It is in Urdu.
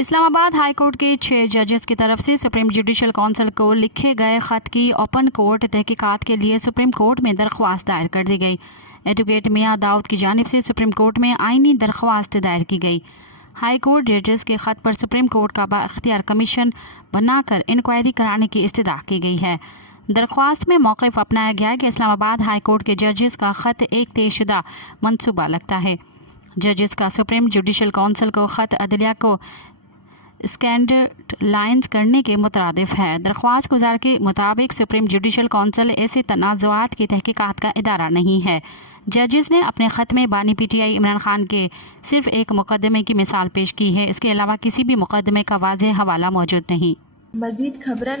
اسلام آباد ہائی کورٹ کے 6 ججز کی طرف سے سپریم جوڈیشل کونسل کو لکھے گئے خط کی اوپن کورٹ تحقیقات کے لیے سپریم کورٹ میں درخواست دائر کر دی گئی۔ ایڈوکیٹ میاں داؤد کی جانب سے سپریم کورٹ میں آئینی درخواست دائر کی گئی۔ ہائی کورٹ ججز کے خط پر سپریم کورٹ کا بااختیار کمیشن بنا کر انکوائری کرانے کی استدعا کی گئی ہے۔ درخواست میں موقف اپنایا گیا کہ اسلام آباد ہائی کورٹ کے ججز کا خط ایک طے شدہ منصوبہ لگتا ہے۔ ججز کا سپریم جوڈیشل کونسل کو خط عدلیہ کو اسٹینڈرڈ لائنز کرنے کے مترادف ہے۔ درخواست گزار کے مطابق سپریم جوڈیشل کونسل ایسے تنازعات کی تحقیقات کا ادارہ نہیں ہے۔ ججز نے اپنے خط میں بانی P T I Imran Khan کے صرف ایک مقدمے کی مثال پیش کی ہے، اس کے علاوہ کسی بھی مقدمے کا واضح حوالہ موجود نہیں۔ مزید خبرن